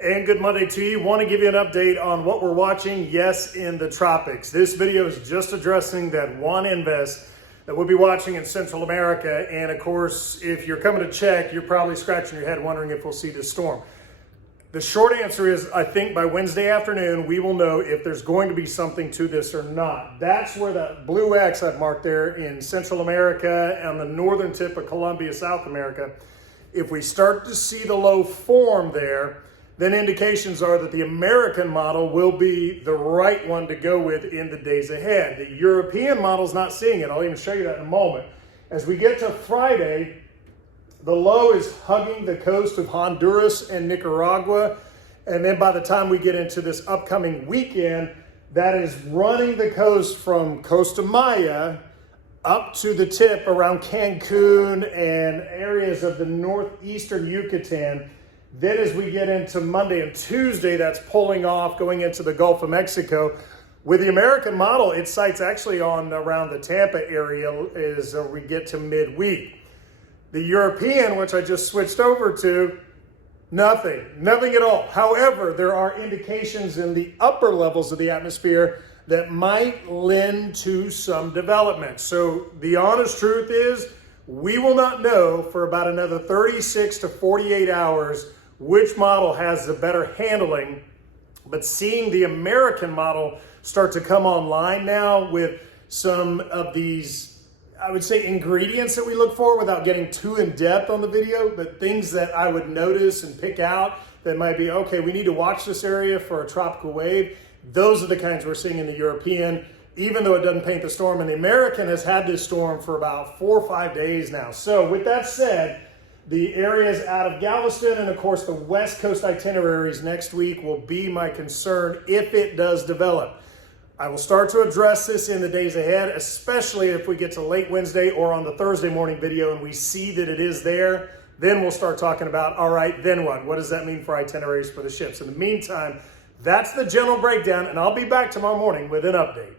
And good Monday to you. Want to give you an update on what we're watching, yes, in the tropics. This video is just addressing that one invest that we'll be watching in Central America. And of course, if you're coming to check, you're probably scratching your head wondering if we'll see this storm. The short answer is, I think by Wednesday afternoon, we will know if there's going to be something to this or not. That's where that blue X I've marked there in Central America and the northern tip of Colombia, South America. If we start to see the low form there, then indications are that the American model will be the right one to go with in the days ahead. The European model is not seeing it. I'll even show you that in a moment. As we get to Friday, the low is hugging the coast of Honduras and Nicaragua. And then by the time we get into this upcoming weekend, that is running the coast from Costa Maya up to the tip around Cancun and areas of the northeastern Yucatan. Then as we get into Monday and Tuesday, that's pulling off, going into the Gulf of Mexico. With the American model, it sites actually on around the Tampa area as we get to midweek. The European, which I just switched over to, nothing at all. However, there are indications in the upper levels of the atmosphere that might lend to some development. So the honest truth is, we will not know for about another 36 to 48 hours which model has the better handling. But seeing the American model start to come online now with some of these, I would say, ingredients that we look for without getting too in depth on the video, but things that I would notice and pick out that might be, okay, we need to watch this area for a tropical wave. Those are the kinds we're seeing in the European, even though it doesn't paint the storm. And the American has had this storm for about 4 or 5 days now. So with that said, the areas out of Galveston and of course the West Coast itineraries next week will be my concern if it does develop. I will start to address this in the days ahead, especially if we get to late Wednesday or on the Thursday morning video and we see that it is there. Then we'll start talking about, all right, then what? What does that mean for itineraries for the ships? In the meantime, that's the general breakdown, and I'll be back tomorrow morning with an update.